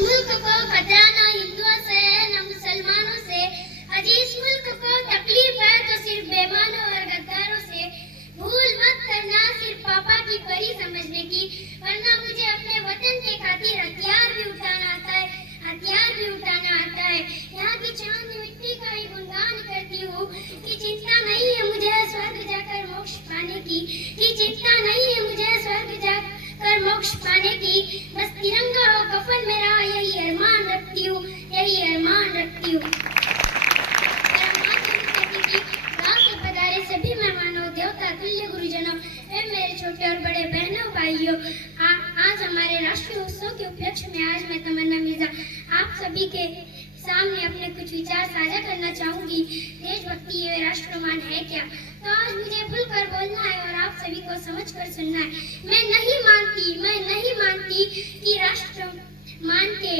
मुल्क को खतरा न हिंदुओं से न मुसलमानों से। आज इस मुल्क को तकलीफ है तो सिर्फ बेईमानों और गद्दारों से। भूल मत करना सिर्फ पापा की परी समझने की, वरना मुझे अपने वतन के खातिर हथियार भी उठाना आता है, हथियार भी उठाना आता है। यहाँ की चांद मिट्टी का ही गुणगान करती हूँ कि चिंता नहीं है मुझे स्वर्ग जाकर मोक्ष पाने की, कि चिंता नहीं है मुझे स्वर्ग जाकर मोक्ष पाने की। बस तिरंगा हो कफन मेरा, यही अरमान रखती हूँ, यही अरमान रखती हूँ। सभी मेहमानों, देवता तुल्य गुरुजनों, मेरे छोटे और बड़े बहनों भाइयों, आज हमारे राष्ट्रीय उत्सव के उपलक्ष्य में आज मैं तमन्ना मिर्जा आप सभी के सामने अपने कुछ विचार साझा करना चाहूंगी। देशभक्ति व राष्ट्रमान है क्या, तो आज मुझे खुलकर बोलना है और आप सभी को समझकर सुनना है। मैं नहीं मानती कि राष्ट्रमान के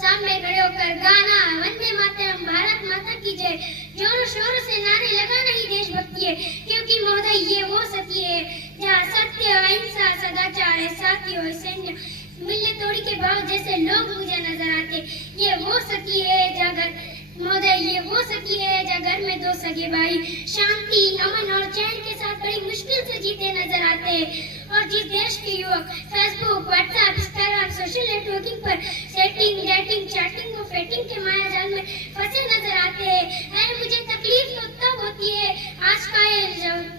सामने खड़े होकर गाना वंदे मातरम, भारत माता की जय, जोर शोर से नारे लगाना ही देशभक्ति है। क्योंकि महोदय ये वो सत्य है जहाँ सत्य, अहिंसा, सदाचार है, साथियों सैन्य मिलने तोड़ी के बाद जैसे लोग मुझे नजर आते। ये वो सत्य है जहाँ महोदय ये वो सत्य है जहाँ घर में दो सगे भाई शांति, अमन और चैन के साथ बड़ी मुश्किल से जीते नजर आते हैं। और जिस देश के युवक Facebook, WhatsApp, Instagram, social networking पर सेटिंग, डेटिंग, चैटिंग और फेटिंग के मायाजाल में फंसे नजर आते हैं, अरे मुझे तकलीफ तो तब होती है आज का ये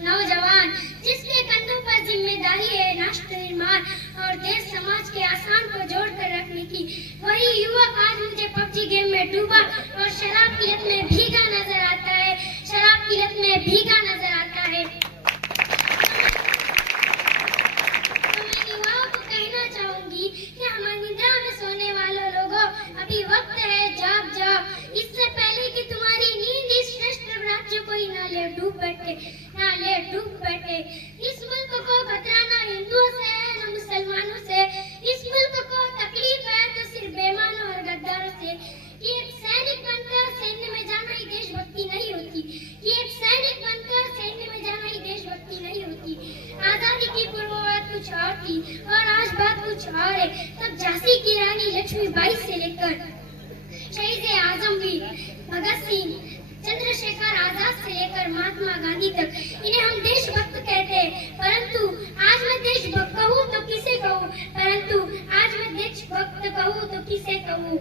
नौजवान जिसके कंधों पर जिम्मेदारी है राष्ट्र निर्माण और देश समाज के आसान को जोड़ कर रखने की। वही युवक आज मुझे पबजी गेम में डूबा और शराब की लत में भीगा नजर आता है, शराब की लत में भीगा नजर आता है। तो मैं युवाओं को कहना चाहूंगी कि हमारी निद्रा में सोने वालों लोगों, अभी वक्त है, जाग जाओ, इससे पहले कि तुम्हारी नींद इस श्रेष्ठ राज्य को ही ना ले डूब बैठे। इस मुल्क को खतरा ना हिंदुओं से है ना मुसलमानों से। इस मुल्क को तकलीफ है तो सिर्फ बेईमानों और गद्दारों से। कि एक सैनिक बनकर सैन्य में जाना ही देशभक्ति नहीं होती, कि एक सैनिक बनकर सैन्य में जाना ही देशभक्ति नहीं होती। आजादी की पूर्व बात कुछ और थी और आज बात कुछ और है। तब झांसी की रानी लक्ष्मीबाई से लेकर शहीद आजम वीर भगत सिंह, चंद्रशेखर आजाद से लेकर महात्मा गांधी तक इन्हें हम देशभक्त कहते हैं। परंतु आज मैं देशभक्त कहूँ तो किसे कहूँ, परंतु आज मैं देशभक्त कहूँ तो किसे कहूँ।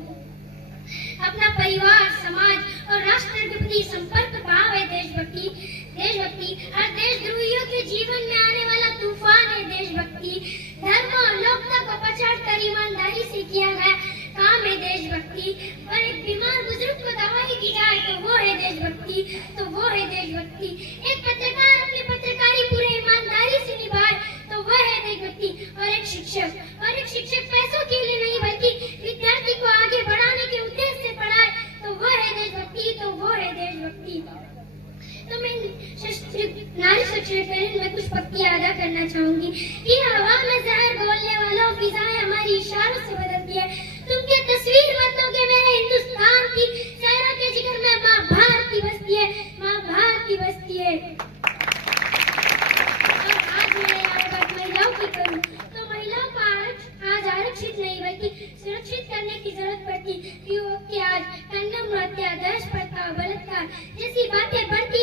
अपना परिवार, समाज और राष्ट्र के प्रति संपर्क भाव है देशभक्ति। हर देशद्रोहियों के जीवन में आने वाला तूफान है देशभक्ति। धर्म और लोकता को पछाड़ कर ईमानदारी से किया गया काम है देशभक्ति। और एक बीमार बुजुर्ग को दवाई दी जाए तो वो है देशभक्ति, तो वो है देशभक्ति। एक पत्रकार अपनी पत्रकारी पूरे ईमानदारी से निभाए तो वो है देशभक्ति। और एक शिक्षक पैसों के लिए नहीं बल्कि विद्यार्थी को आगे बढ़ाने के उद्देश्य से पढ़ाए तो वो है देशभक्ति, तो वो है देशभक्ति। तो मैं नारी सशक्तिकरण में कुछ पंक्तियां अदा करना चाहूंगी कि हवा में जहर बोलने वालों फिजाएं हमारी इशारों से बदलती है। तुम क्या तस्वीर बनोगे मेरे हिंदुस्तान की, शहरों के जिगर में माँ भारत की बसती है, माँ भारत की बसती है। और आज मैं यहाँ बात महिलाओं की करूँ तो महिलाओं को आज आरक्षित नहीं बल्कि सुरक्षित करने की जरूरत पड़ती क्योंकि आज कंडम, हत्या, दहेज प्रथा, बलात्कार जैसी बातें बढ़ती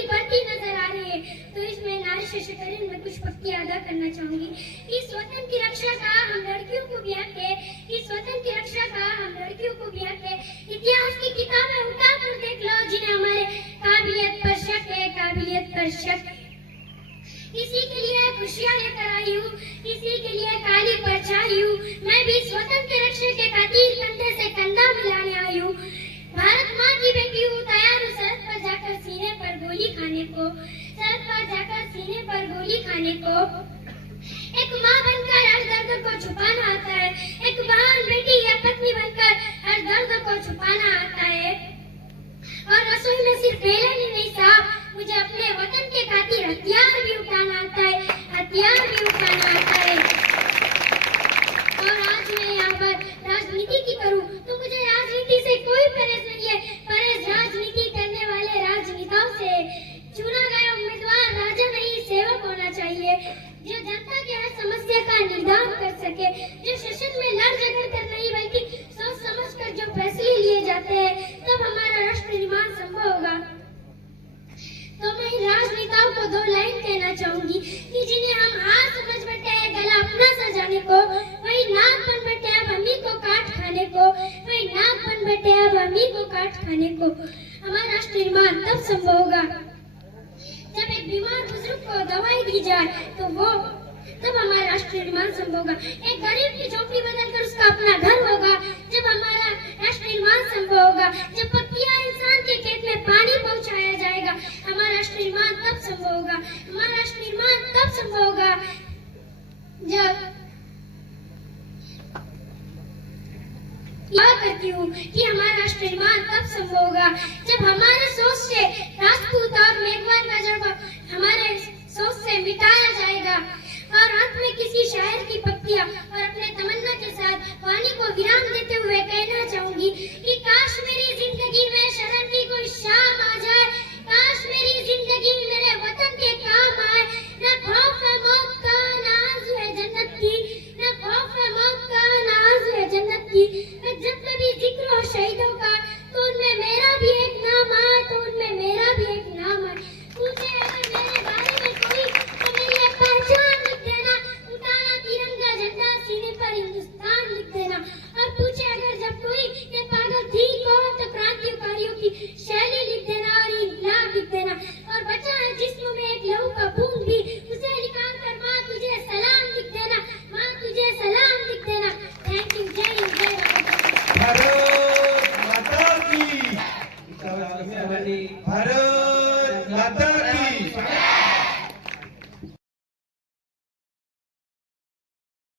नजर आ रही है। तो इसमें नारी सशक्तिकरण में कुछ पंक्तियां अदा करना चाहूंगी कि स्वतंत्र की रक्षा का हम लड़कियों को भी हक है, कि स्वतंत्र की रक्षा का हम लड़कियों को भी हक है। इतिहास की किताबें उठा कर देख लो जिन्हें हमारे काबिलियत पर शक है, काबिलियत पर शक। किसी के लिए खुशियां लेकर आई हूँ, किसी के लिए काली परछाई हूँ, मैं भी स्वतंत्र की रक्षा के खातिर कंधे से कंधा मिलाने आई हूँ। भारत माँ की बेटी हूँ, तैयार हूँ सरहद पर जाकर सीने पर गोली खाने को, सरहद पर जाकर सीने पर गोली खाने को। एक माँ बनकर हर दर्द को छुपाना आता है, एक बहन, बेटी या पत्नी बनकर हर दर्द को छुपाना आता है। और रसोई में सिर्फ बेलन ही नहीं साहब, मुझे अपने वतन के खातिर हथियार भी उठाना आता है, हथियार भी उठाना आता है। और आज मैं यहाँ पर राजनीति की करूँ तो मुझे राजनीति से कोई परहेज नहीं है, परहेज राजनीति करने वाले राजनेताओं से। चुना गया उम्मीदवार राजा नहीं सेवक होना चाहिए, जो जनता के हर समस्या का निदान कर सके, जो काट खाने को। हमारा राष्ट्र निर्माण तब संभव होगा जब एक बीमार बुजुर्ग को दवाई दी जाए, तो वो तब हमारा राष्ट्र निर्माण संभव होगा। एक गरीब की झोपड़ी बदलकर उसका अपना घर होगा, जब हमारा राष्ट्र निर्माण संभव होगा। जब पपिया इंसान के खेत में पानी पहुंचाया जाएगा, हमारा राष्ट्र निर्माण तब संभव होगा। हमारा राष्ट्र निर्माण तब संभव होगा जब करती हूँ कि हमारा राष्ट्र निर्माण तब संभव होगा जब हमारे सोच से राजपूत और मेघवाल नजर को हमारे सोच से मिटाया जाएगा। और अंत में किसी शायर की पक्तियां और अपने तमन्ना के साथ वाणी को विराम देते हुए कहना चाहूंगी कि काश